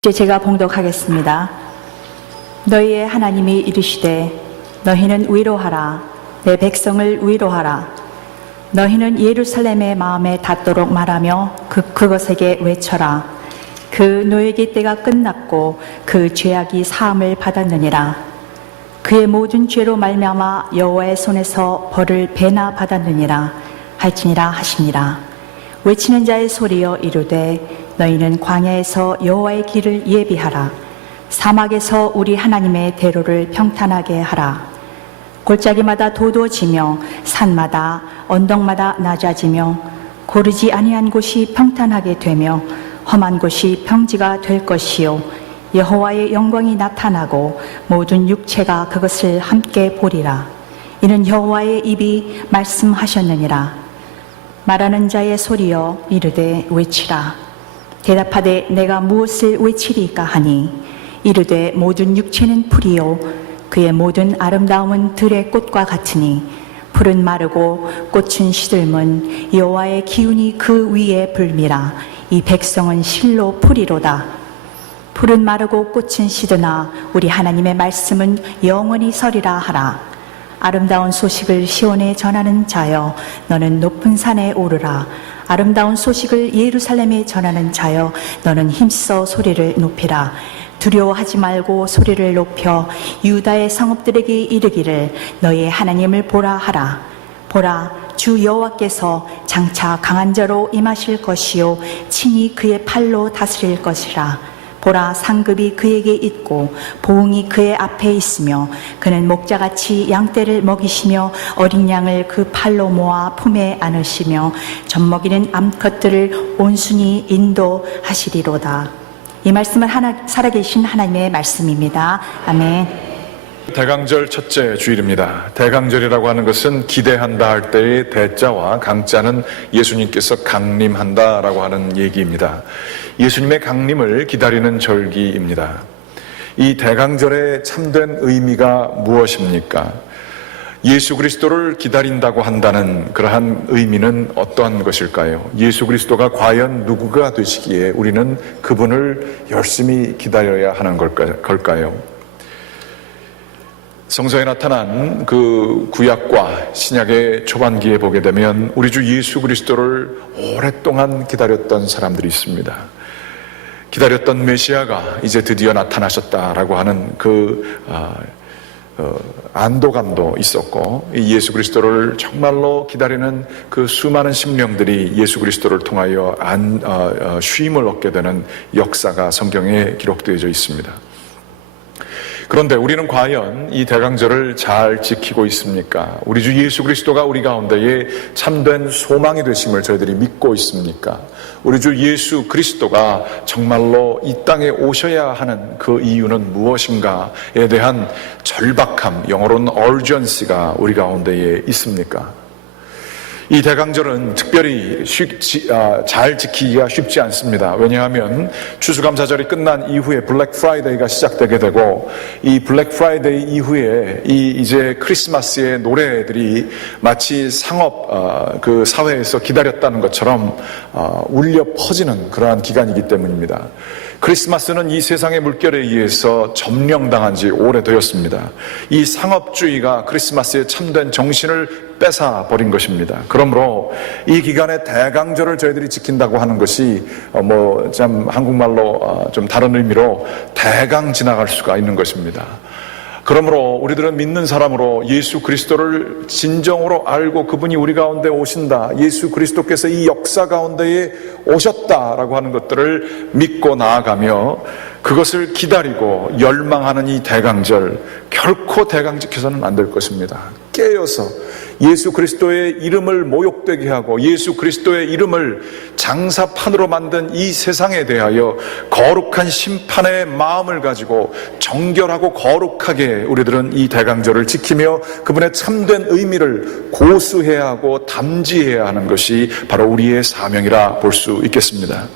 이제 제가 봉독하겠습니다. 너희의 하나님이 이르시되 너희는 위로하라. 내 백성을 위로하라. 너희는 예루살렘의 마음에 닿도록 말하며 그것에게 외쳐라. 그 노예기 때가 끝났고 그 죄악이 사함을 받았느니라. 그의 모든 죄로 말미암아 여호와의 손에서 벌을 배나 받았느니라 할지니라 하시니라. 외치는 자의 소리여 이르되 너희는 광야에서 여호와의 길을 예비하라. 사막에서 우리 하나님의 대로를 평탄하게 하라. 골짜기마다 도도지며 산마다 언덕마다 낮아지며 고르지 아니한 곳이 평탄하게 되며 험한 곳이 평지가 될 것이요 여호와의 영광이 나타나고 모든 육체가 그것을 함께 보리라. 이는 여호와의 입이 말씀하셨느니라. 말하는 자의 소리여 이르되 외치라. 대답하되 내가 무엇을 외치리까 하니 이르되 모든 육체는 풀이요 그의 모든 아름다움은 들의 꽃과 같으니 풀은 마르고 꽃은 시들면 여호와의 기운이 그 위에 불미라. 이 백성은 실로 풀이로다. 풀은 마르고 꽃은 시드나 우리 하나님의 말씀은 영원히 서리라 하라. 아름다운 소식을 시온에 전하는 자여 너는 높은 산에 오르라. 아름다운 소식을 예루살렘에 전하는 자여 너는 힘써 소리를 높이라. 두려워하지 말고 소리를 높여 유다의 성읍들에게 이르기를 너희의 하나님을 보라 하라. 보라, 주 여호와께서 장차 강한 자로 임하실 것이요 친히 그의 팔로 다스릴 것이라. 보라, 상급이 그에게 있고 보응이 그의 앞에 있으며 그는 목자같이 양떼를 먹이시며 어린 양을 그 팔로 모아 품에 안으시며 젖먹이는 암컷들을 온순히 인도하시리로다. 이 말씀은 살아계신 하나님의 말씀입니다. 아멘. 대강절 첫째 주일입니다. 대강절이라고 하는 것은 기대한다 할 때의 대자와 강자는 예수님께서 강림한다라고 하는 얘기입니다. 예수님의 강림을 기다리는 절기입니다. 이 대강절의 참된 의미가 무엇입니까? 예수 그리스도를 기다린다고 한다는 그러한 의미는 어떠한 것일까요? 예수 그리스도가 과연 누구가 되시기에 우리는 그분을 열심히 기다려야 하는 걸까요? 성서에 나타난 그 구약과 신약의 초반기에 보게 되면 우리 주 예수 그리스도를 오랫동안 기다렸던 사람들이 있습니다. 기다렸던 메시아가 이제 드디어 나타나셨다라고 하는 그 안도감도 있었고, 이 예수 그리스도를 정말로 기다리는 그 수많은 심령들이 예수 그리스도를 통하여 쉼을 얻게 되는 역사가 성경에 기록되어져 있습니다. 그런데 우리는 과연 이 대강절을 잘 지키고 있습니까? 우리 주 예수 그리스도가 우리 가운데에 참된 소망이 되심을 저희들이 믿고 있습니까? 우리 주 예수 그리스도가 정말로 이 땅에 오셔야 하는 그 이유는 무엇인가에 대한 절박함, 영어로는 urgency가 우리 가운데에 있습니까? 이 대강절은 특별히 잘 지키기가 쉽지 않습니다. 왜냐하면 추수감사절이 끝난 이후에 블랙 프라이데이가 시작되게 되고, 이 블랙 프라이데이 이후에 이제 크리스마스의 노래들이 마치 상업 그 사회에서 기다렸다는 것처럼 울려 퍼지는 그러한 기간이기 때문입니다. 크리스마스는 이 세상의 물결에 의해서 점령당한 지 오래되었습니다. 이 상업주의가 크리스마스의 참된 정신을 뺏어버린 것입니다. 그러므로 이 기간에 대강절을 저희들이 지킨다고 하는 것이 참 한국말로 좀 다른 의미로 대강 지나갈 수가 있는 것입니다. 그러므로 우리들은 믿는 사람으로 예수 그리스도를 진정으로 알고 그분이 우리 가운데 오신다, 예수 그리스도께서 이 역사 가운데에 오셨다라고 하는 것들을 믿고 나아가며 그것을 기다리고 열망하는 이 대강절, 결코 대강지켜서는 안 될 것입니다. 깨어서 예수 그리스도의 이름을 모욕되게 하고 예수 그리스도의 이름을 장사판으로 만든 이 세상에 대하여 거룩한 심판의 마음을 가지고 정결하고 거룩하게 우리들은 이 대강절을 지키며 그분의 참된 의미를 고수해야 하고 담지해야 하는 것이 바로 우리의 사명이라 볼 수 있겠습니다.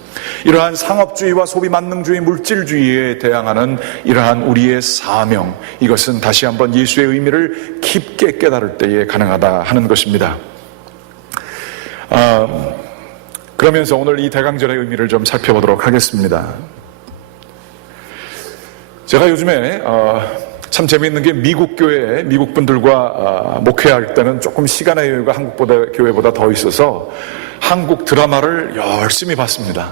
이러한 상업주의와 소비 만능주의, 물질주의에 대항하는 이러한 우리의 사명, 이것은 다시 한번 예수의 의미를 깊게 깨달을 때에 가능하다 하는 것입니다. 그러면서 오늘 이 대강절의 의미를 좀 살펴보도록 하겠습니다. 제가 요즘에 참 재미있는 게 미국 교회, 미국 분들과 목회할 때는 조금 시간의 여유가 교회보다 더 있어서 한국 드라마를 열심히 봤습니다.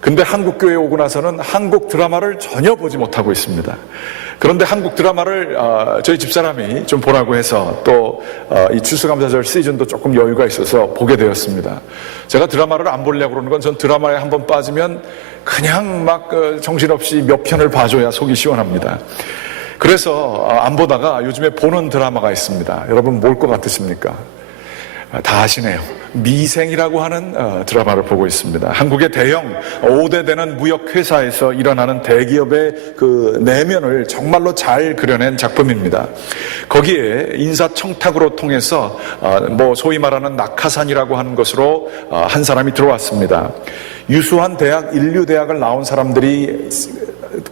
근데 한국 교회에 오고 나서는 한국 드라마를 전혀 보지 못하고 있습니다. 그런데 한국 드라마를 저희 집사람이 좀 보라고 해서 또 이 추수감사절 시즌도 조금 여유가 있어서 보게 되었습니다. 제가 드라마를 안 보려고 그러는 건 전 드라마에 한번 빠지면 그냥 막 정신없이 몇 편을 봐줘야 속이 시원합니다. 그래서 안 보다가 요즘에 보는 드라마가 있습니다. 여러분 뭘 것 같으십니까? 다 아시네요. 미생이라고 하는 드라마를 보고 있습니다. 한국의 대형 5대 되는 무역회사에서 일어나는 대기업의 그 내면을 정말로 잘 그려낸 작품입니다. 거기에 인사청탁으로 통해서 소위 말하는 낙하산이라고 하는 것으로 한 사람이 들어왔습니다. 유수한 대학, 인류대학을 나온 사람들이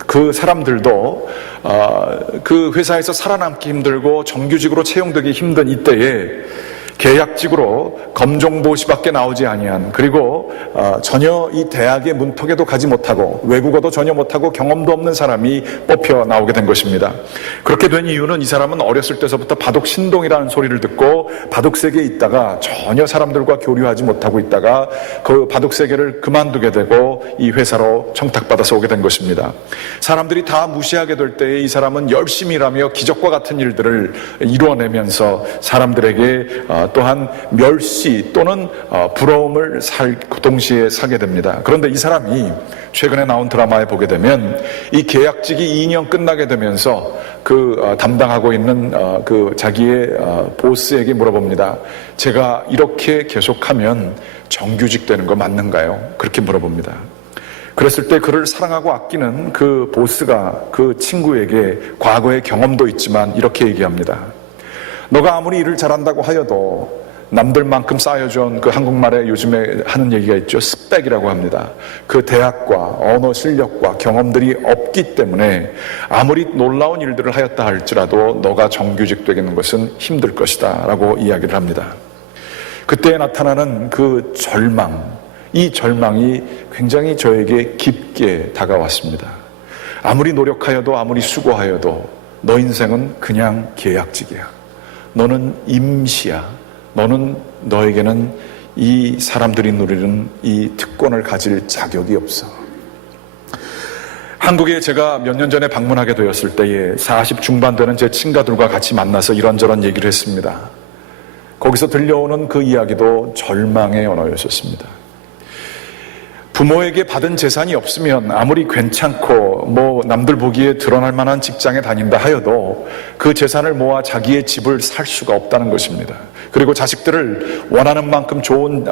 그 사람들도 그 회사에서 살아남기 힘들고 정규직으로 채용되기 힘든 이때에 계약직으로 검정고시밖에 나오지 아니한, 그리고 전혀 이 대학의 문턱에도 가지 못하고 외국어도 전혀 못하고 경험도 없는 사람이 뽑혀 나오게 된 것입니다. 그렇게 된 이유는 이 사람은 어렸을 때서부터 바둑신동이라는 소리를 듣고 바둑세계에 있다가 전혀 사람들과 교류하지 못하고 있다가 그 바둑세계를 그만두게 되고 이 회사로 청탁받아서 오게 된 것입니다. 사람들이 다 무시하게 될 때에 이 사람은 열심히 일하며 기적과 같은 일들을 이루어내면서 사람들에게 또한 멸시 또는 부러움을 동시에 사게 됩니다. 그런데 이 사람이 최근에 나온 드라마에 보게 되면 이 계약직이 2년 끝나게 되면서 그 담당하고 있는 그 자기의 보스에게 물어봅니다. 제가 이렇게 계속하면 정규직 되는 거 맞는가요? 그렇게 물어봅니다. 그랬을 때 그를 사랑하고 아끼는 그 보스가 그 친구에게 과거의 경험도 있지만 이렇게 얘기합니다. 너가 아무리 일을 잘한다고 하여도 남들만큼 쌓여준 그 한국말에 요즘에 하는 얘기가 있죠. 스펙이라고 합니다. 그 대학과 언어 실력과 경험들이 없기 때문에 아무리 놀라운 일들을 하였다 할지라도 너가 정규직 되겠는 것은 힘들 것이다 라고 이야기를 합니다. 그때 나타나는 그 절망, 이 절망이 굉장히 저에게 깊게 다가왔습니다. 아무리 노력하여도 아무리 수고하여도 너 인생은 그냥 계약직이야. 너는 임시야. 너에게는 이 사람들이 누리는 이 특권을 가질 자격이 없어. 한국에 제가 몇 년 전에 방문하게 되었을 때에 40 중반 되는 제 친가들과 같이 만나서 이런저런 얘기를 했습니다. 거기서 들려오는 그 이야기도 절망의 언어였었습니다. 부모에게 받은 재산이 없으면 아무리 괜찮고 남들 보기에 드러날 만한 직장에 다닌다 하여도 그 재산을 모아 자기의 집을 살 수가 없다는 것입니다. 그리고 자식들을 원하는 만큼 좋은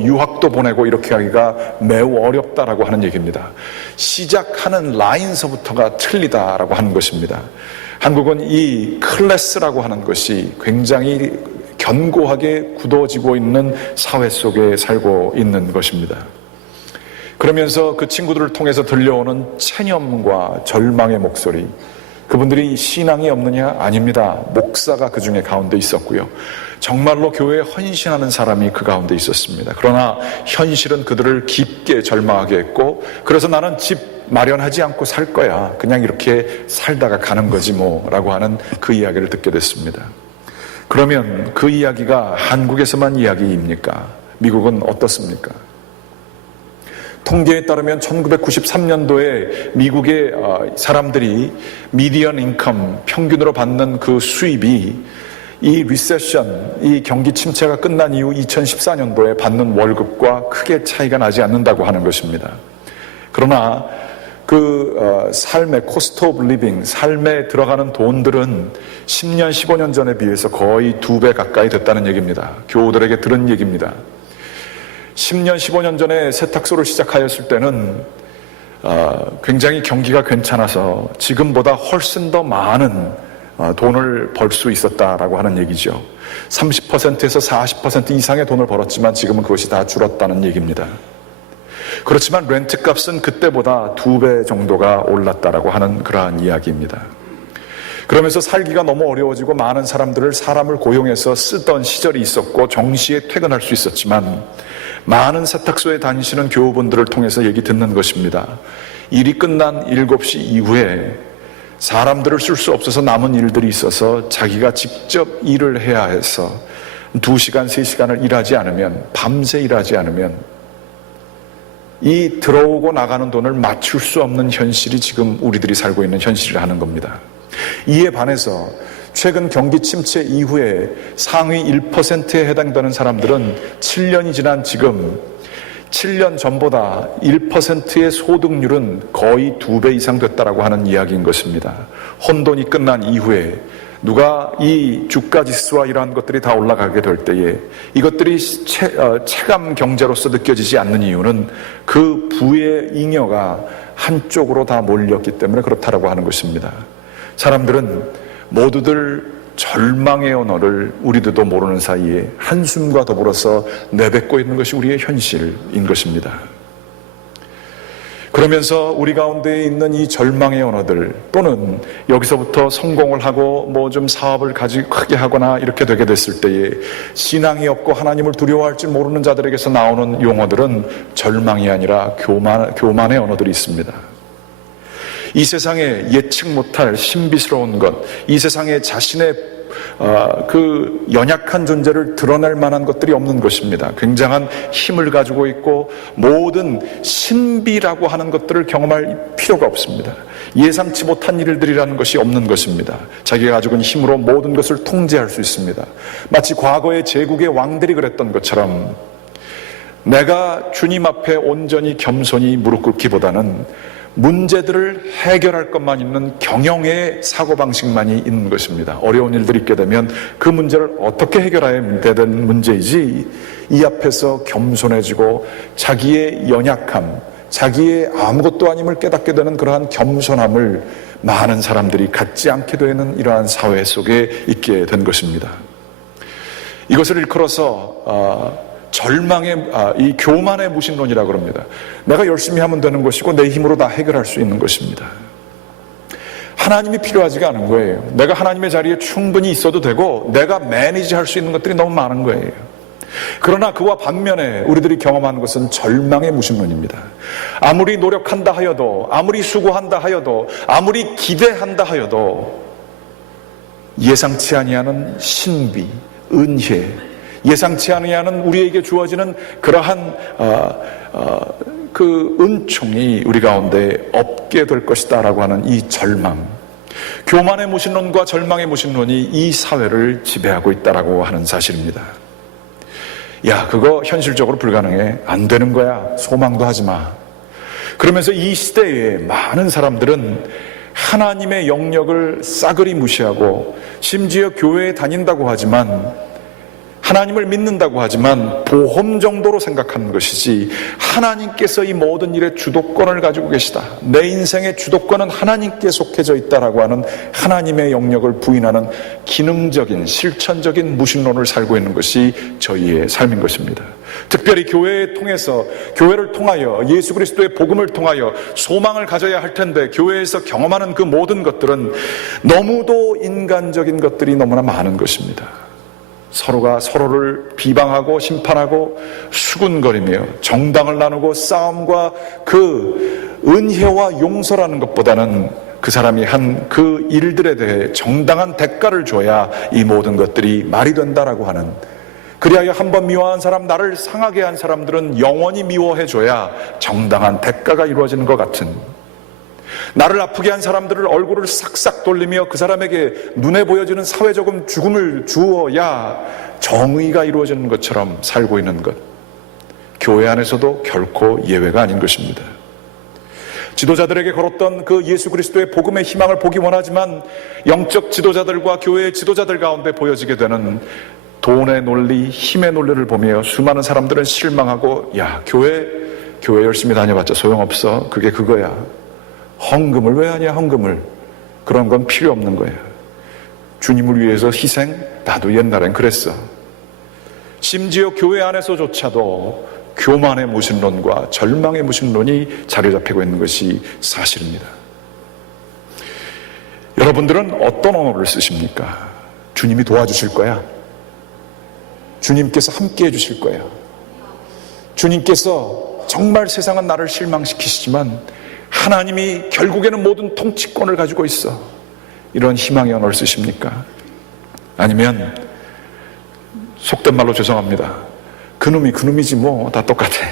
유학도 보내고 이렇게 하기가 매우 어렵다라고 하는 얘기입니다. 시작하는 라인서부터가 틀리다라고 하는 것입니다. 한국은 이 클래스라고 하는 것이 굉장히 견고하게 굳어지고 있는 사회 속에 살고 있는 것입니다. 그러면서 그 친구들을 통해서 들려오는 체념과 절망의 목소리, 그분들이 신앙이 없느냐? 아닙니다. 목사가 그 중에 가운데 있었고요. 정말로 교회에 헌신하는 사람이 그 가운데 있었습니다. 그러나 현실은 그들을 깊게 절망하게 했고, 그래서 나는 집 마련하지 않고 살 거야. 그냥 이렇게 살다가 가는 거지 라고 하는 그 이야기를 듣게 됐습니다. 그러면 그 이야기가 한국에서만 이야기입니까? 미국은 어떻습니까? 통계에 따르면 1993년도에 미국의 사람들이 미디언 인컴, 평균으로 받는 그 수입이 이 리세션, 이 경기 침체가 끝난 이후 2014년도에 받는 월급과 크게 차이가 나지 않는다고 하는 것입니다. 그러나 그 삶의 코스트 오브 리빙, 삶에 들어가는 돈들은 10년, 15년 전에 비해서 거의 2배 가까이 됐다는 얘기입니다. 교우들에게 들은 얘기입니다. 10년, 15년 전에 세탁소를 시작하였을 때는 굉장히 경기가 괜찮아서 지금보다 훨씬 더 많은 돈을 벌 수 있었다라고 하는 얘기죠. 30%에서 40% 이상의 돈을 벌었지만 지금은 그것이 다 줄었다는 얘기입니다. 그렇지만 렌트 값은 그때보다 2배 정도가 올랐다라고 하는 그러한 이야기입니다. 그러면서 살기가 너무 어려워지고 많은 사람을 고용해서 쓰던 시절이 있었고 정시에 퇴근할 수 있었지만 많은 세탁소에 다니시는 교우분들을 통해서 얘기 듣는 것입니다. 일이 끝난 7시 이후에 사람들을 쓸 수 없어서 남은 일들이 있어서 자기가 직접 일을 해야 해서 2시간, 3시간을 일하지 않으면, 밤새 일하지 않으면 이 들어오고 나가는 돈을 맞출 수 없는 현실이 지금 우리들이 살고 있는 현실이라는 겁니다. 이에 반해서 최근 경기 침체 이후에 상위 1%에 해당되는 사람들은 7년이 지난 지금 7년 전보다 1%의 소득률은 거의 2배 이상 됐다라고 하는 이야기인 것입니다. 혼돈이 끝난 이후에 누가 이 주가지수와 이러한 것들이 다 올라가게 될 때에 이것들이 체감 경제로서 느껴지지 않는 이유는 그 부의 잉여가 한쪽으로 다 몰렸기 때문에 그렇다라고 하는 것입니다. 사람들은 모두들 절망의 언어를 우리들도 모르는 사이에 한숨과 더불어서 내뱉고 있는 것이 우리의 현실인 것입니다. 그러면서 우리 가운데 있는 이 절망의 언어들, 또는 여기서부터 성공을 하고 뭐 좀 사업을 크게 하거나 이렇게 되게 됐을 때에 신앙이 없고 하나님을 두려워할지 모르는 자들에게서 나오는 용어들은 절망이 아니라 교만의 언어들이 있습니다. 이 세상에 예측 못할 신비스러운 것, 이 세상에 자신의 그 연약한 존재를 드러낼 만한 것들이 없는 것입니다. 굉장한 힘을 가지고 있고 모든 신비라고 하는 것들을 경험할 필요가 없습니다. 예상치 못한 일들이라는 것이 없는 것입니다. 자기가 가지고 있는 힘으로 모든 것을 통제할 수 있습니다. 마치 과거의 제국의 왕들이 그랬던 것처럼 내가 주님 앞에 온전히 겸손히 무릎 꿇기보다는 문제들을 해결할 것만 있는 경영의 사고방식만이 있는 것입니다. 어려운 일들이 있게 되면 그 문제를 어떻게 해결해야 되는 문제이지, 이 앞에서 겸손해지고 자기의 연약함, 자기의 아무것도 아님을 깨닫게 되는 그러한 겸손함을 많은 사람들이 갖지 않게 되는 이러한 사회 속에 있게 된 것입니다. 이것을 일컬어서 이 교만의 무신론이라고 합니다. 내가 열심히 하면 되는 것이고 내 힘으로 다 해결할 수 있는 것입니다. 하나님이 필요하지가 않은 거예요. 내가 하나님의 자리에 충분히 있어도 되고 내가 매니지할 수 있는 것들이 너무 많은 거예요. 그러나 그와 반면에 우리들이 경험하는 것은 절망의 무신론입니다. 아무리 노력한다 하여도, 아무리 수고한다 하여도, 아무리 기대한다 하여도 예상치 아니하는 신비, 은혜, 예상치 아니하는 우리에게 주어지는 그러한 그 은총이 우리 가운데 없게 될 것이다 라고 하는 이 절망, 교만의 무신론과 절망의 무신론이 이 사회를 지배하고 있다라고 하는 사실입니다. 야, 그거 현실적으로 불가능해, 안 되는 거야, 소망도 하지 마. 그러면서 이 시대에 많은 사람들은 하나님의 영역을 싸그리 무시하고 심지어 교회에 다닌다고 하지만, 하나님을 믿는다고 하지만 보험 정도로 생각하는 것이지, 하나님께서 이 모든 일의 주도권을 가지고 계시다, 내 인생의 주도권은 하나님께 속해져 있다라고 하는 하나님의 영역을 부인하는 기능적인 실천적인 무신론을 살고 있는 것이 저희의 삶인 것입니다. 특별히 교회를 통하여 예수 그리스도의 복음을 통하여 소망을 가져야 할 텐데, 교회에서 경험하는 그 모든 것들은 너무도 인간적인 것들이 너무나 많은 것입니다. 서로가 서로를 비방하고 심판하고 수군거리며 정당을 나누고 싸움과 그 은혜와 용서라는 것보다는 그 사람이 한 그 일들에 대해 정당한 대가를 줘야 이 모든 것들이 말이 된다라고 하는, 그리하여 한번 미워한 사람, 나를 상하게 한 사람들은 영원히 미워해줘야 정당한 대가가 이루어지는 것 같은, 나를 아프게 한 사람들을 얼굴을 싹싹 돌리며 그 사람에게 눈에 보여지는 사회적인 죽음을 주어야 정의가 이루어지는 것처럼 살고 있는 것, 교회 안에서도 결코 예외가 아닌 것입니다. 지도자들에게 걸었던 그 예수 그리스도의 복음의 희망을 보기 원하지만 영적 지도자들과 교회의 지도자들 가운데 보여지게 되는 돈의 논리, 힘의 논리를 보며 수많은 사람들은 실망하고, 야, 교회 열심히 다녀봤자 소용없어, 그게 그거야, 헌금을 왜 하냐, 헌금을, 그런 건 필요 없는 거야, 주님을 위해서 희생, 나도 옛날엔 그랬어. 심지어 교회 안에서조차도 교만의 무신론과 절망의 무신론이 자리 잡히고 있는 것이 사실입니다. 여러분들은 어떤 언어를 쓰십니까? 주님이 도와주실 거야. 주님께서 함께 해주실 거예요. 주님께서 정말 세상은 나를 실망시키시지만 하나님이 결국에는 모든 통치권을 가지고 있어. 이런 희망의 언어를 쓰십니까? 아니면 속된 말로 죄송합니다. 그놈이 그놈이지 뭐 다 똑같아.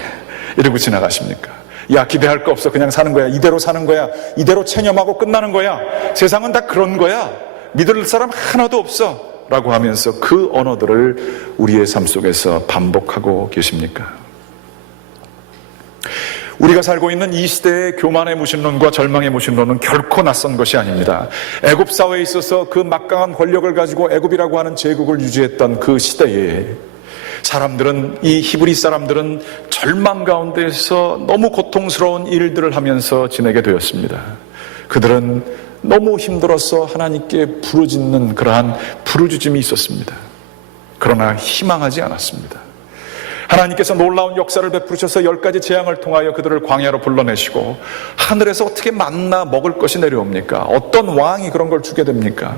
이러고 지나가십니까? 야, 기대할 거 없어. 그냥 사는 거야. 이대로 사는 거야. 이대로 체념하고 끝나는 거야. 세상은 다 그런 거야. 믿을 사람 하나도 없어. 라고 하면서 그 언어들을 우리의 삶 속에서 반복하고 계십니까? 우리가 살고 있는 이 시대의 교만의 무신론과 절망의 무신론은 결코 낯선 것이 아닙니다. 애굽 사회에 있어서 그 막강한 권력을 가지고 애굽이라고 하는 제국을 유지했던 그 시대에 사람들은, 이 히브리 사람들은 절망 가운데서 너무 고통스러운 일들을 하면서 지내게 되었습니다. 그들은 너무 힘들어서 하나님께 부르짖는 그러한 부르짖음이 있었습니다. 그러나 희망하지 않았습니다. 하나님께서 놀라운 역사를 베푸셔서 10가지 재앙을 통하여 그들을 광야로 불러내시고 하늘에서 어떻게 만나 먹을 것이 내려옵니까? 어떤 왕이 그런 걸 주게 됩니까?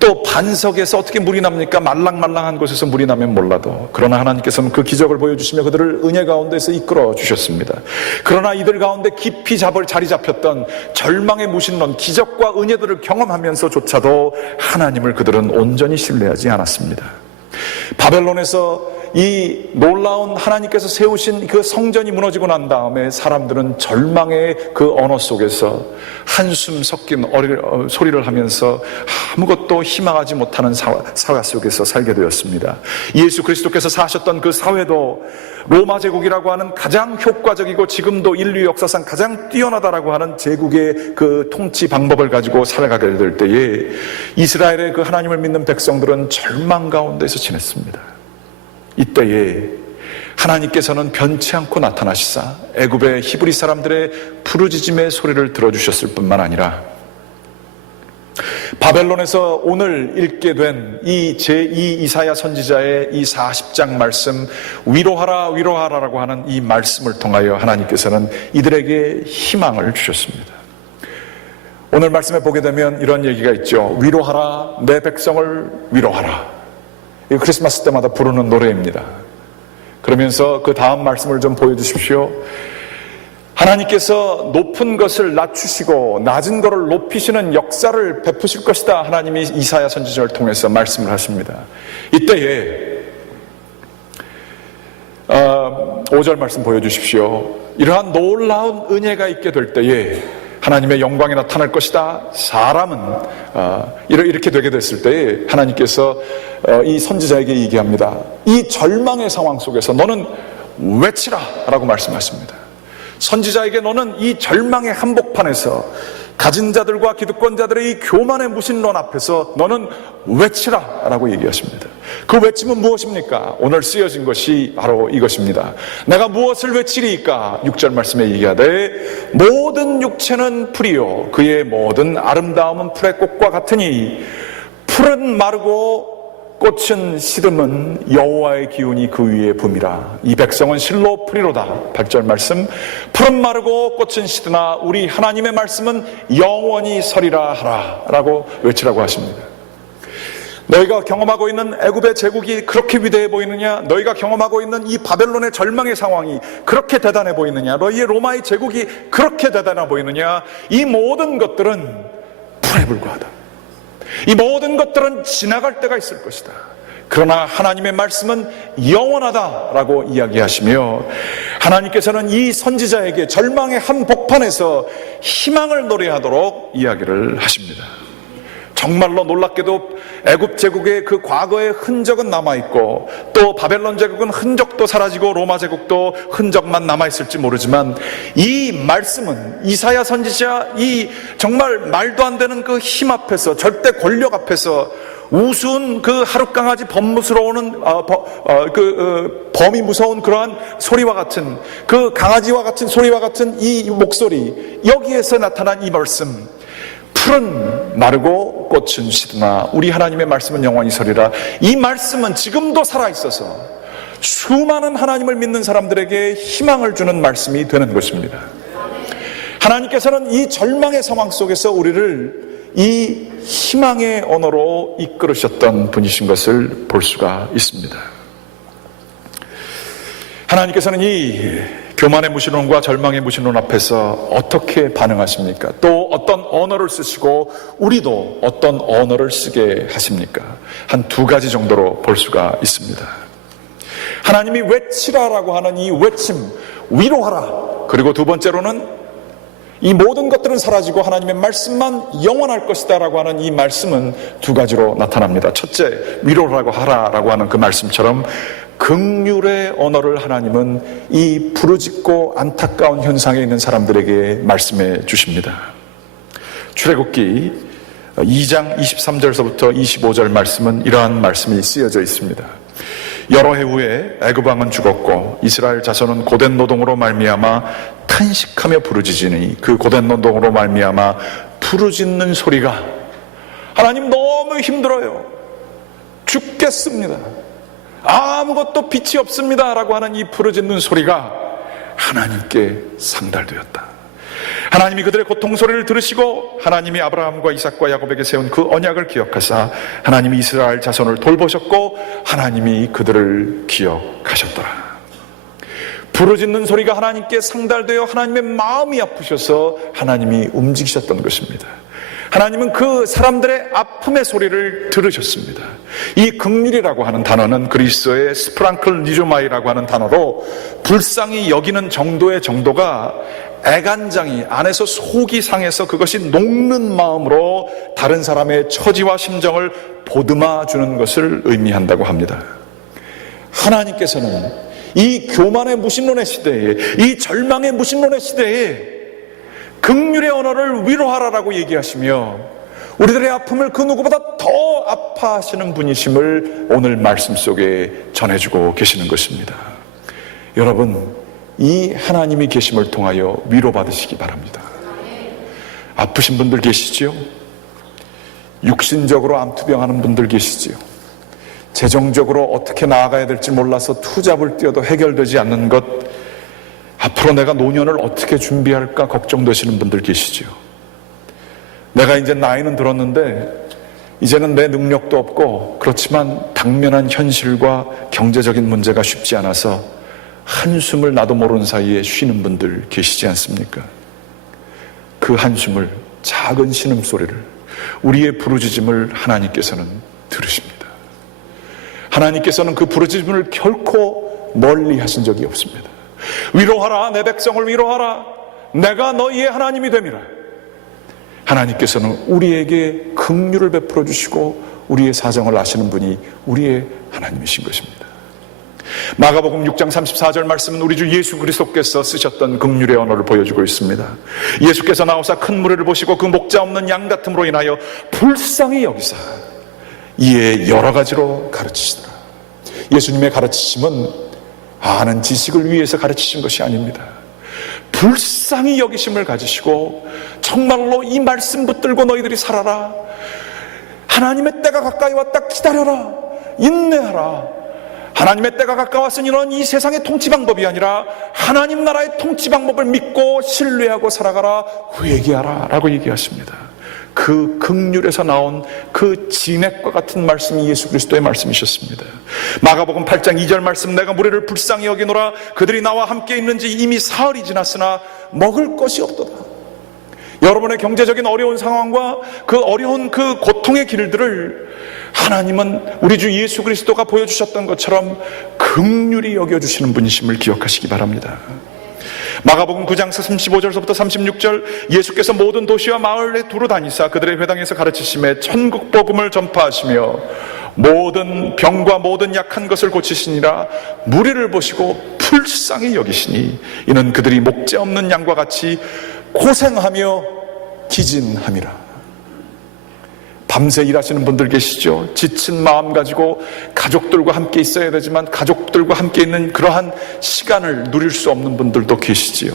또 반석에서 어떻게 물이 납니까? 말랑말랑한 곳에서 물이 나면 몰라도. 그러나 하나님께서는 그 기적을 보여주시며 그들을 은혜 가운데서 이끌어 주셨습니다. 그러나 이들 가운데 깊이 자리 잡혔던 절망의 무신론, 기적과 은혜들을 경험하면서조차도 하나님을 그들은 온전히 신뢰하지 않았습니다. 바벨론에서 이 놀라운 하나님께서 세우신 그 성전이 무너지고 난 다음에 사람들은 절망의 그 언어 속에서 한숨 섞인 소리를 하면서 아무것도 희망하지 못하는 사회 속에서 살게 되었습니다. 예수 그리스도께서 사셨던 그 사회도 로마 제국이라고 하는 가장 효과적이고 지금도 인류 역사상 가장 뛰어나다라고 하는 제국의 그 통치 방법을 가지고 살아가게 될 때에 이스라엘의 그 하나님을 믿는 백성들은 절망 가운데서 지냈습니다. 이때에 하나님께서는 변치 않고 나타나시사 애굽의 히브리 사람들의 부르짖음의 소리를 들어주셨을 뿐만 아니라 바벨론에서 오늘 읽게 된 이 제2 이사야 선지자의 이 40장 말씀, 위로하라 위로하라라고 하는 이 말씀을 통하여 하나님께서는 이들에게 희망을 주셨습니다. 오늘 말씀에 보게 되면 이런 얘기가 있죠. 위로하라, 내 백성을 위로하라. 이 크리스마스 때마다 부르는 노래입니다. 그러면서 그 다음 말씀을 좀 보여주십시오. 하나님께서 높은 것을 낮추시고 낮은 것을 높이시는 역사를 베푸실 것이다. 하나님이 이사야 선지자를 통해서 말씀을 하십니다. 이때에 5절 말씀 보여주십시오. 이러한 놀라운 은혜가 있게 될 때에 하나님의 영광이 나타날 것이다. 사람은 이렇게 되게 됐을 때에 하나님께서 이 선지자에게 얘기합니다. 이 절망의 상황 속에서 너는 외치라 라고 말씀하십니다. 선지자에게 너는 이 절망의 한복판에서 가진 자들과 기득권자들의 이 교만의 무신론 앞에서 너는 외치라 라고 얘기하십니다. 그 외침은 무엇입니까? 오늘 쓰여진 것이 바로 이것입니다. 내가 무엇을 외치리이까? 6절 말씀에 얘기하되 모든 육체는 풀이요 그의 모든 아름다움은 풀의 꽃과 같으니 풀은 마르고 꽃은 시듬은 여호와의 기운이 그 위에 붐이라. 이 백성은 실로 풀이로다. 8절 말씀, 풀은 마르고 꽃은 시드나 우리 하나님의 말씀은 영원히 서리라 하라 라고 외치라고 하십니다. 너희가 경험하고 있는 애굽의 제국이 그렇게 위대해 보이느냐? 너희가 경험하고 있는 이 바벨론의 절망의 상황이 그렇게 대단해 보이느냐? 너희의 로마의 제국이 그렇게 대단해 보이느냐? 이 모든 것들은 풀에 불과하다. 이 모든 것들은 지나갈 때가 있을 것이다. 그러나 하나님의 말씀은 영원하다라고 이야기하시며 하나님께서는 이 선지자에게 절망의 한복판에서 희망을 노래하도록 이야기를 하십니다. 정말로 놀랍게도 애굽 제국의 그 과거의 흔적은 남아있고 또 바벨론 제국은 흔적도 사라지고 로마 제국도 흔적만 남아있을지 모르지만 이 말씀은 이사야 선지자 이 정말 말도 안 되는 그 힘 앞에서 절대 권력 앞에서 우스운 그 하룻강아지 범무스러우는 범이 무서운 그러한 소리와 같은 그 강아지와 같은 소리와 같은 이 목소리 여기에서 나타난 이 말씀 풀은 마르고 꽃은 시드나 우리 하나님의 말씀은 영원히 서리라. 이 말씀은 지금도 살아있어서 수많은 하나님을 믿는 사람들에게 희망을 주는 말씀이 되는 것입니다. 하나님께서는 이 절망의 상황 속에서 우리를 이 희망의 언어로 이끌으셨던 분이신 것을 볼 수가 있습니다. 하나님께서는 이 교만의 무신론과 절망의 무신론 앞에서 어떻게 반응하십니까? 또 어떤 언어를 쓰시고 우리도 어떤 언어를 쓰게 하십니까? 한 두 가지 정도로 볼 수가 있습니다. 하나님이 외치라라고 하는 이 외침, 위로하라. 그리고 두 번째로는 이 모든 것들은 사라지고 하나님의 말씀만 영원할 것이다 라고 하는 이 말씀은 두 가지로 나타납니다. 첫째, 위로라고 하라라고 하는 그 말씀처럼 긍휼의 언어를 하나님은 이 부르짖고 안타까운 현상에 있는 사람들에게 말씀해 주십니다. 출애굽기 2장 23절서부터 25절 말씀은 이러한 말씀이 쓰여져 있습니다. 여러 해 후에 애굽 왕은 죽었고 이스라엘 자손은 고된 노동으로 말미암아 탄식하며 부르짖으니 그 고된 노동으로 말미암아 부르짖는 소리가 하나님 너무 힘들어요. 죽겠습니다. 아무것도 빛이 없습니다 라고 하는 이 부르짖는 소리가 하나님께 상달되었다. 하나님이 그들의 고통 소리를 들으시고 하나님이 아브라함과 이삭과 야곱에게 세운 그 언약을 기억하사 하나님이 이스라엘 자손을 돌보셨고 하나님이 그들을 기억하셨더라. 부르짖는 소리가 하나님께 상달되어 하나님의 마음이 아프셔서 하나님이 움직이셨던 것입니다. 하나님은 그 사람들의 아픔의 소리를 들으셨습니다. 이 긍휼이라고 하는 단어는 그리스어의 스프랑클 니조마이라고 하는 단어로 불쌍히 여기는 정도의 정도가 애간장이 안에서 속이 상해서 그것이 녹는 마음으로 다른 사람의 처지와 심정을 보듬어 주는 것을 의미한다고 합니다. 하나님께서는 이 교만의 무신론의 시대에, 이 절망의 무신론의 시대에 긍휼의 언어를 위로하라라고 얘기하시며 우리들의 아픔을 그 누구보다 더 아파하시는 분이심을 오늘 말씀 속에 전해주고 계시는 것입니다. 여러분, 이 하나님이 계심을 통하여 위로받으시기 바랍니다. 아프신 분들 계시지요? 육신적으로 암투병하는 분들 계시지요? 재정적으로 어떻게 나아가야 될지 몰라서 투잡을 뛰어도 해결되지 않는 것, 앞으로 내가 노년을 어떻게 준비할까 걱정되시는 분들 계시지요? 내가 이제 나이는 들었는데 이제는 내 능력도 없고 그렇지만 당면한 현실과 경제적인 문제가 쉽지 않아서 한숨을 나도 모르는 사이에 쉬는 분들 계시지 않습니까? 그 한숨을, 작은 신음소리를, 우리의 부르짖음을 하나님께서는 들으십니다. 하나님께서는 그 부르짖음을 결코 멀리 하신 적이 없습니다. 위로하라, 내 백성을 위로하라, 내가 너희의 하나님이 됨이라. 하나님께서는 우리에게 긍휼을 베풀어 주시고 우리의 사정을 아시는 분이 우리의 하나님이신 것입니다. 마가복음 6장 34절 말씀은 우리 주 예수 그리스도께서 쓰셨던 긍휼의 언어를 보여주고 있습니다. 예수께서 나오사 큰 무리를 보시고 그 목자 없는 양 같음으로 인하여 불쌍히 여기사 이에 여러 가지로 가르치시더라. 예수님의 가르치심은 아는 지식을 위해서 가르치신 것이 아닙니다. 불쌍히 여기심을 가지시고 정말로 이 말씀 붙들고 너희들이 살아라, 하나님의 때가 가까이 왔다, 기다려라, 인내하라, 하나님의 때가 가까웠으니 너는 이 세상의 통치 방법이 아니라 하나님 나라의 통치 방법을 믿고 신뢰하고 살아가라, 회개하라 라고 얘기하십니다. 그 긍휼에서 나온 그 진액과 같은 말씀이 예수 그리스도의 말씀이셨습니다. 마가복음 8장 2절 말씀, 내가 무리를 불쌍히 여기노라, 그들이 나와 함께 있는지 이미 사흘이 지났으나 먹을 것이 없도다. 여러분의 경제적인 어려운 상황과 그 어려운 그 고통의 길들을 하나님은 우리 주 예수 그리스도가 보여주셨던 것처럼 긍휼히 여겨주시는 분이심을 기억하시기 바랍니다. 마가복음 9장 35절서부터 36절, 예수께서 모든 도시와 마을에 두루 다니사 그들의 회당에서 가르치심에 천국 복음을 전파하시며 모든 병과 모든 약한 것을 고치시니라. 무리를 보시고 불쌍히 여기시니 이는 그들이 목자 없는 양과 같이 고생하며 기진함이라. 밤새 일하시는 분들 계시죠? 지친 마음 가지고 가족들과 함께 있어야 되지만 가족들과 함께 있는 그러한 시간을 누릴 수 없는 분들도 계시지요.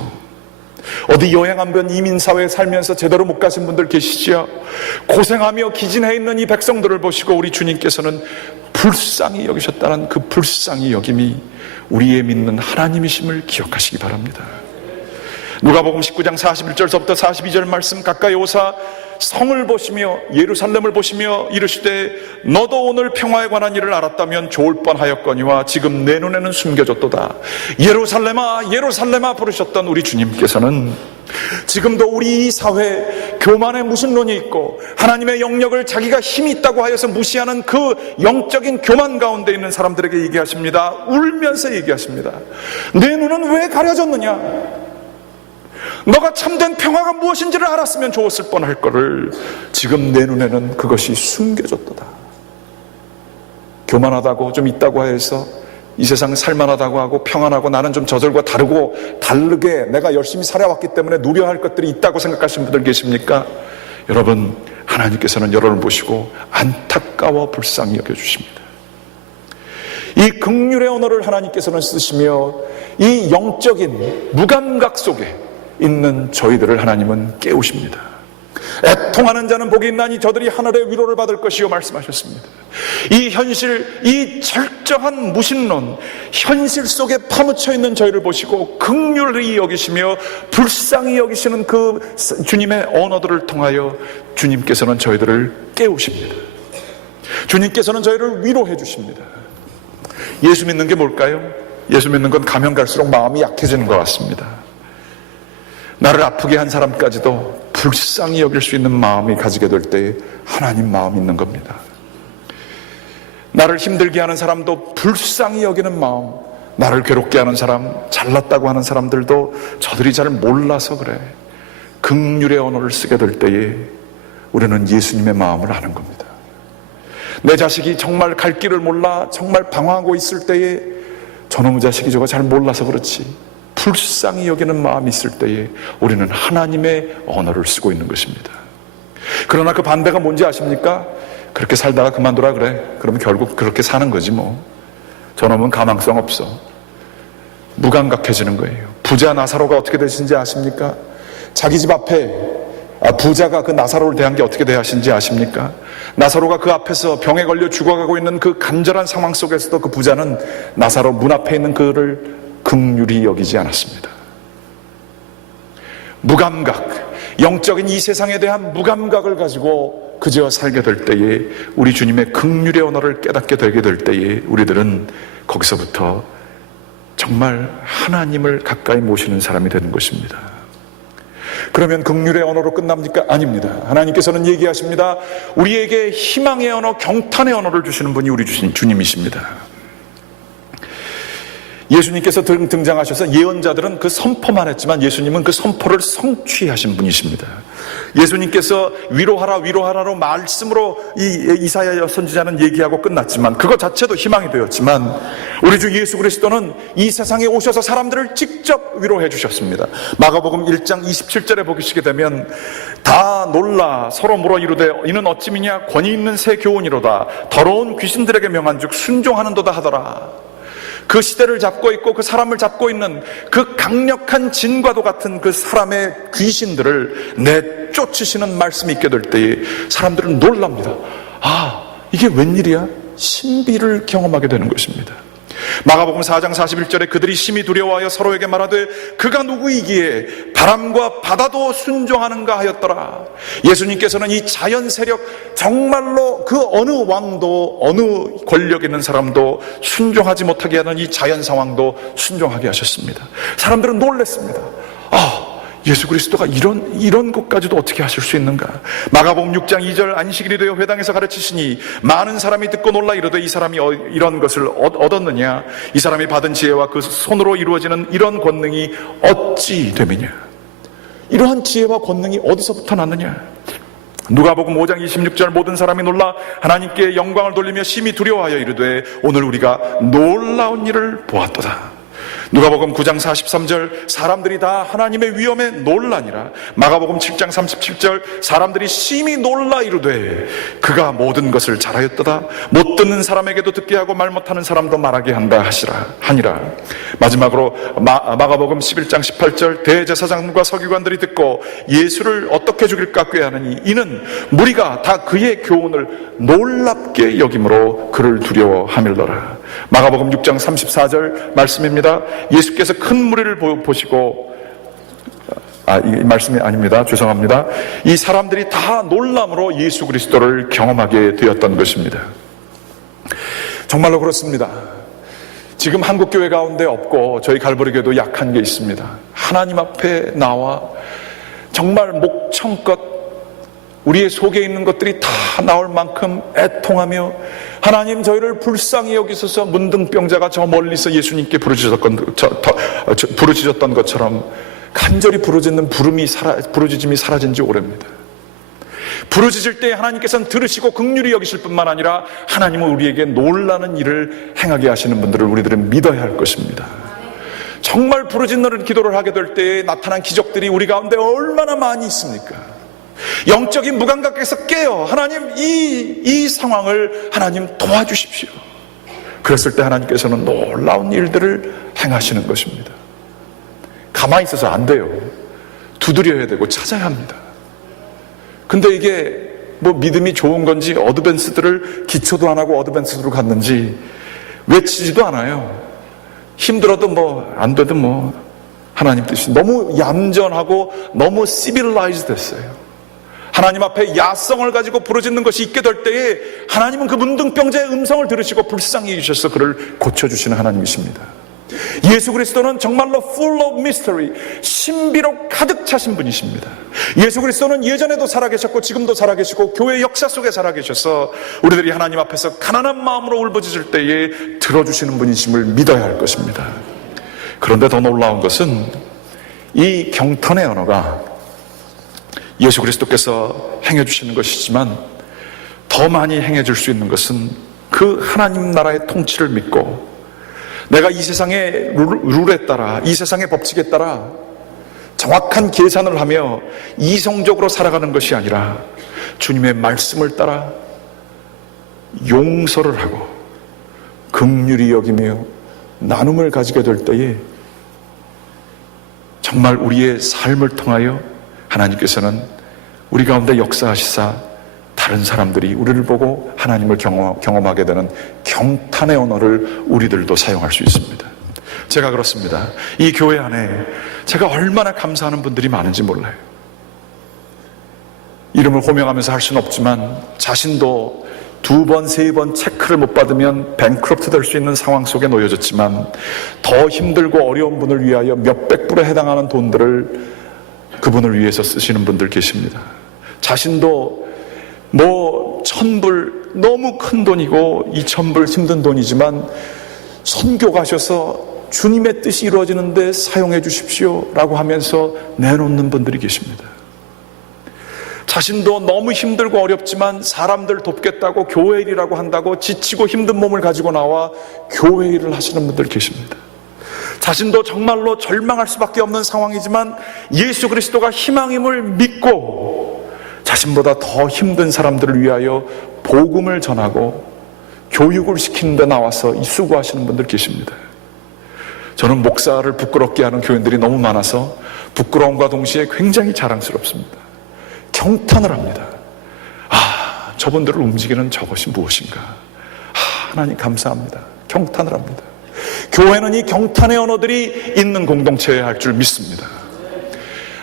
어디 여행 한번 이민사회에 살면서 제대로 못 가신 분들 계시지요. 고생하며 기진해 있는 이 백성들을 보시고 우리 주님께서는 불쌍히 여기셨다는 그 불쌍히 여김이 우리의 믿는 하나님이심을 기억하시기 바랍니다. 누가복음 19장 41절서부터 42절 말씀, 가까이 오사 성을 보시며 예루살렘을 보시며 이르시되 너도 오늘 평화에 관한 일을 알았다면 좋을 뻔하였거니와 지금 내 눈에는 숨겨졌도다. 예루살렘아 예루살렘아 부르셨던 우리 주님께서는 지금도 우리 이 사회 교만의 무신론이 있고 하나님의 영역을 자기가 힘이 있다고 하여서 무시하는 그 영적인 교만 가운데 있는 사람들에게 얘기하십니다. 울면서 얘기하십니다. 내 눈은 왜 가려졌느냐? 너가 참된 평화가 무엇인지를 알았으면 좋았을 뻔할 거를 지금 내 눈에는 그것이 숨겨졌도다. 교만하다고 좀 있다고 해서 이 세상 살만하다고 하고 평안하고 나는 좀 저들과 다르게 내가 열심히 살아왔기 때문에 누려야 할 것들이 있다고 생각하시는 분들 계십니까? 여러분, 하나님께서는 여러분을 보시고 안타까워 불쌍히 여겨주십니다. 이 긍휼의 언어를 하나님께서는 쓰시며 이 영적인 무감각 속에 있는 저희들을 하나님은 깨우십니다. 애통하는 자는 복이 있나니 저들이 하늘의 위로를 받을 것이요 말씀하셨습니다. 이 현실, 이 철저한 무신론, 현실 속에 파묻혀 있는 저희를 보시고 긍휼히 여기시며 불쌍히 여기시는 그 주님의 언어들을 통하여 주님께서는 저희들을 깨우십니다. 주님께서는 저희를 위로해 주십니다. 예수 믿는 게 뭘까요? 예수 믿는 건 가면 갈수록 마음이 약해지는 것 같습니다. 나를 아프게 한 사람까지도 불쌍히 여길 수 있는 마음이 가지게 될 때에 하나님 마음이 있는 겁니다. 나를 힘들게 하는 사람도 불쌍히 여기는 마음, 나를 괴롭게 하는 사람, 잘났다고 하는 사람들도 저들이 잘 몰라서 그래. 긍휼의 언어를 쓰게 될 때에 우리는 예수님의 마음을 아는 겁니다. 내 자식이 정말 갈 길을 몰라 정말 방황하고 있을 때에 저놈의 자식이 저거 잘 몰라서 그렇지 불쌍히 여기는 마음이 있을 때에 우리는 하나님의 언어를 쓰고 있는 것입니다. 그러나 그 반대가 뭔지 아십니까? 그렇게 살다가 그만두라 그래. 그러면 결국 그렇게 사는 거지 뭐. 저놈은 가망성 없어. 무감각해지는 거예요. 부자 나사로가 어떻게 되신지 아십니까? 자기 집 앞에 부자가 그 나사로를 대한 게 어떻게 대하신지 아십니까? 나사로가 그 앞에서 병에 걸려 죽어가고 있는 그 간절한 상황 속에서도 그 부자는 나사로 문 앞에 있는 그를 긍휼히 여기지 않았습니다. 무감각, 영적인 이 세상에 대한 무감각을 가지고 그저 살게 될 때에 우리 주님의 긍휼의 언어를 깨닫게 되게 될 때에 우리들은 거기서부터 정말 하나님을 가까이 모시는 사람이 되는 것입니다. 그러면 긍휼의 언어로 끝납니까? 아닙니다. 하나님께서는 얘기하십니다. 우리에게 희망의 언어, 경탄의 언어를 주시는 분이 우리 주님이십니다. 예수님께서 등장하셔서 예언자들은 그 선포만 했지만 예수님은 그 선포를 성취하신 분이십니다. 예수님께서 위로하라 위로하라로 말씀으로 이사야 선지자는 얘기하고 끝났지만 그것 자체도 희망이 되었지만 우리 주 예수 그리스도는 이 세상에 오셔서 사람들을 직접 위로해 주셨습니다. 마가복음 1장 27절에 보시게 되면 다 놀라 서로 물어 이르되 이는 어찌미냐 권위 있는 새 교훈이로다 더러운 귀신들에게 명한즉 순종하는도다 하더라. 그 시대를 잡고 있고 그 사람을 잡고 있는 그 강력한 진과도 같은 그 사람의 귀신들을 내쫓으시는 말씀이 있게 될 때에 사람들은 놀랍니다. 아, 이게 웬일이야? 신비를 경험하게 되는 것입니다. 마가복음 4장 41절에 그들이 심히 두려워하여 서로에게 말하되 그가 누구이기에 바람과 바다도 순종하는가 하였더라. 예수님께서는 이 자연 세력 정말로 그 어느 왕도 어느 권력 있는 사람도 순종하지 못하게 하는 이 자연 상황도 순종하게 하셨습니다. 사람들은 놀랐습니다. 예수 그리스도가 이런 것까지도 어떻게 하실 수 있는가? 마가복음 6장 2절 안식일이 되어 회당에서 가르치시니 많은 사람이 듣고 놀라 이르되 이 사람이 이런 것을 얻었느냐? 이 사람이 받은 지혜와 그 손으로 이루어지는 이런 권능이 어찌 됨이냐? 이러한 지혜와 권능이 어디서부터 났느냐? 누가복음 5장 26절 모든 사람이 놀라 하나님께 영광을 돌리며 심히 두려워하여 이르되 오늘 우리가 놀라운 일을 보았도다. 누가복음 9장 43절 사람들이 다 하나님의 위엄에 놀라니라. 마가복음 7장 37절 사람들이 심히 놀라 이르되 그가 모든 것을 잘하였도다. 못 듣는 사람에게도 듣게 하고 말 못하는 사람도 말하게 한다 하니라. 마지막으로 마가복음 11장 18절 대제사장과 서기관들이 듣고 예수를 어떻게 죽일까 꾀하느니 이는 무리가 다 그의 교훈을 놀랍게 여김으로 그를 두려워하밀더라. 마가복음 6장 34절 말씀입니다. 예수께서 큰 무리를 보시고 이 말씀이 아닙니다. 죄송합니다. 이 사람들이 다 놀람으로 예수 그리스도를 경험하게 되었던 것입니다. 정말로 그렇습니다. 지금 한국교회 가운데 없고 저희 갈보리교회도 약한 게 있습니다. 하나님 앞에 나와 정말 목청껏 우리의 속에 있는 것들이 다 나올 만큼 애통하며 하나님 저희를 불쌍히 여기소서, 문둥병자가 저 멀리서 예수님께 부르짖었던 것처럼 간절히 부르짖음이 사라진 지 오래입니다. 부르짖을 때 하나님께서는 들으시고 긍휼히 여기실 뿐만 아니라 하나님은 우리에게 놀라는 일을 행하게 하시는 분들을 우리들은 믿어야 할 것입니다. 정말 부르짖는 기도를 하게 될 때에 나타난 기적들이 우리 가운데 얼마나 많이 있습니까? 영적인 무감각에서 깨어 하나님 이 상황을 하나님 도와주십시오. 그랬을 때 하나님께서는 놀라운 일들을 행하시는 것입니다. 가만히 있어서 안 돼요. 두드려야 되고 찾아야 합니다. 근데 이게 뭐 믿음이 좋은 건지 어드밴스들을 기초도 안 하고 어드밴스로 갔는지 외치지도 않아요. 힘들어도 뭐 안 돼도 뭐 하나님 뜻이 너무 얌전하고 너무 시빌라이즈 됐어요. 하나님 앞에 야성을 가지고 부르짖는 것이 있게 될 때에 하나님은 그 문둥병자의 음성을 들으시고 불쌍히 여기셔서 그를 고쳐주시는 하나님이십니다. 예수 그리스도는 정말로 full of mystery, 신비로 가득 차신 분이십니다. 예수 그리스도는 예전에도 살아계셨고 지금도 살아계시고 교회 역사 속에 살아계셔서 우리들이 하나님 앞에서 가난한 마음으로 울부짖을 때에 들어주시는 분이심을 믿어야 할 것입니다. 그런데 더 놀라운 것은 이 경탄의 언어가 예수 그리스도께서 행해주시는 것이지만 더 많이 행해줄 수 있는 것은 그 하나님 나라의 통치를 믿고 내가 이 세상의 룰에 따라, 이 세상의 법칙에 따라 정확한 계산을 하며 이성적으로 살아가는 것이 아니라 주님의 말씀을 따라 용서를 하고 긍휼히 여기며 나눔을 가지게 될 때에 정말 우리의 삶을 통하여 하나님께서는 우리 가운데 역사하시사 다른 사람들이 우리를 보고 하나님을 경험하게 되는 경탄의 언어를 우리들도 사용할 수 있습니다. 제가 그렇습니다. 이 교회 안에 제가 얼마나 감사하는 분들이 많은지 몰라요. 이름을 호명하면서 할 수는 없지만 자신도 2번, 3번 체크를 못 받으면 뱅크럽트 될 수 있는 상황 속에 놓여졌지만 더 힘들고 어려운 분을 위하여 몇백 불에 해당하는 돈들을 그분을 위해서 쓰시는 분들 계십니다. 자신도 뭐 1,000불 너무 큰 돈이고 2,000불 힘든 돈이지만 선교 가셔서 주님의 뜻이 이루어지는데 사용해 주십시오 라고 하면서 내놓는 분들이 계십니다. 자신도 너무 힘들고 어렵지만 사람들 돕겠다고 교회 일이라고 한다고 지치고 힘든 몸을 가지고 나와 교회 일을 하시는 분들 계십니다. 자신도 정말로 절망할 수밖에 없는 상황이지만 예수 그리스도가 희망임을 믿고 자신보다 더 힘든 사람들을 위하여 복음을 전하고 교육을 시키는 데 나와서 수고하시는 분들 계십니다. 저는 목사를 부끄럽게 하는 교인들이 너무 많아서 부끄러움과 동시에 굉장히 자랑스럽습니다. 경탄을 합니다. 저분들을 움직이는 저것이 무엇인가. 하나님 감사합니다. 경탄을 합니다. 교회는 이 경탄의 언어들이 있는 공동체여야 할 줄 믿습니다.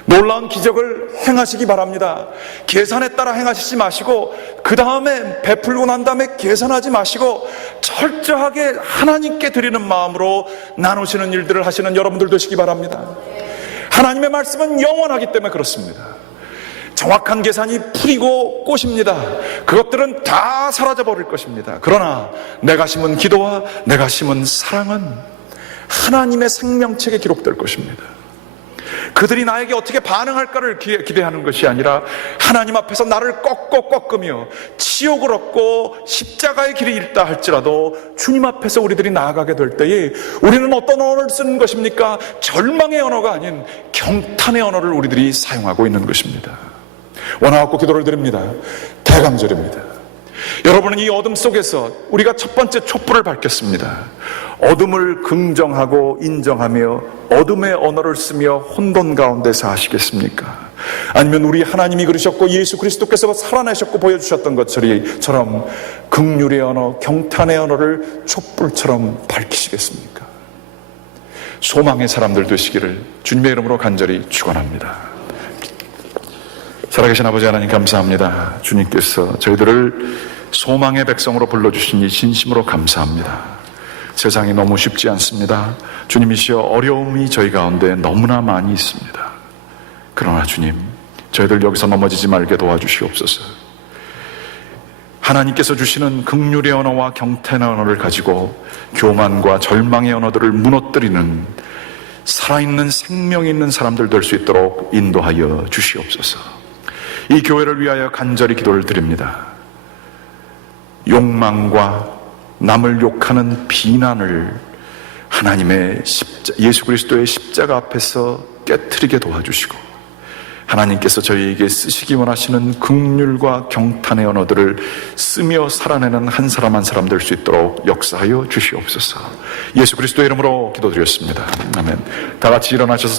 놀라운 기적을 행하시기 바랍니다. 계산에 따라 행하시지 마시고 그 다음에 베풀고 난 다음에 계산하지 마시고 철저하게 하나님께 드리는 마음으로 나누시는 일들을 하시는 여러분들 되시기 바랍니다. 하나님의 말씀은 영원하기 때문에 그렇습니다. 정확한 계산이 풀이고 꽃입니다. 그것들은 다 사라져 버릴 것입니다. 그러나 내가 심은 기도와 내가 심은 사랑은 하나님의 생명책에 기록될 것입니다. 그들이 나에게 어떻게 반응할까를 기대하는 것이 아니라 하나님 앞에서 나를 꺾으며 치욕을 얻고 십자가의 길이 있다 할지라도 주님 앞에서 우리들이 나아가게 될 때에 우리는 어떤 언어를 쓰는 것입니까? 절망의 언어가 아닌 경탄의 언어를 우리들이 사용하고 있는 것입니다. 원하옵고 기도를 드립니다. 대강절입니다. 여러분은 이 어둠 속에서 우리가 첫 번째 촛불을 밝혔습니다. 어둠을 긍정하고 인정하며 어둠의 언어를 쓰며 혼돈 가운데서 하시겠습니까? 아니면 우리 하나님이 그러셨고 예수 그리스도께서 살아내셨고 보여주셨던 것처럼 긍휼의 언어, 경탄의 언어를 촛불처럼 밝히시겠습니까? 소망의 사람들 되시기를 주님의 이름으로 간절히 축원합니다. 살아계신 아버지 하나님 감사합니다. 주님께서 저희들을 소망의 백성으로 불러주시니 진심으로 감사합니다. 세상이 너무 쉽지 않습니다. 주님이시여, 어려움이 저희 가운데 너무나 많이 있습니다. 그러나 주님, 저희들 여기서 넘어지지 말게 도와주시옵소서. 하나님께서 주시는 긍휼의 언어와 경탄의 언어를 가지고 교만과 절망의 언어들을 무너뜨리는 살아있는 생명이 있는 사람들 될 수 있도록 인도하여 주시옵소서. 이 교회를 위하여 간절히 기도를 드립니다. 욕망과 남을 욕하는 비난을 하나님의 예수 그리스도의 십자가 앞에서 깨트리게 도와주시고, 하나님께서 저희에게 쓰시기 원하시는 긍휼과 경탄의 언어들을 쓰며 살아내는 한 사람 한 사람 될 수 있도록 역사하여 주시옵소서. 예수 그리스도의 이름으로 기도드렸습니다. 아멘. 다 같이 일어나셔서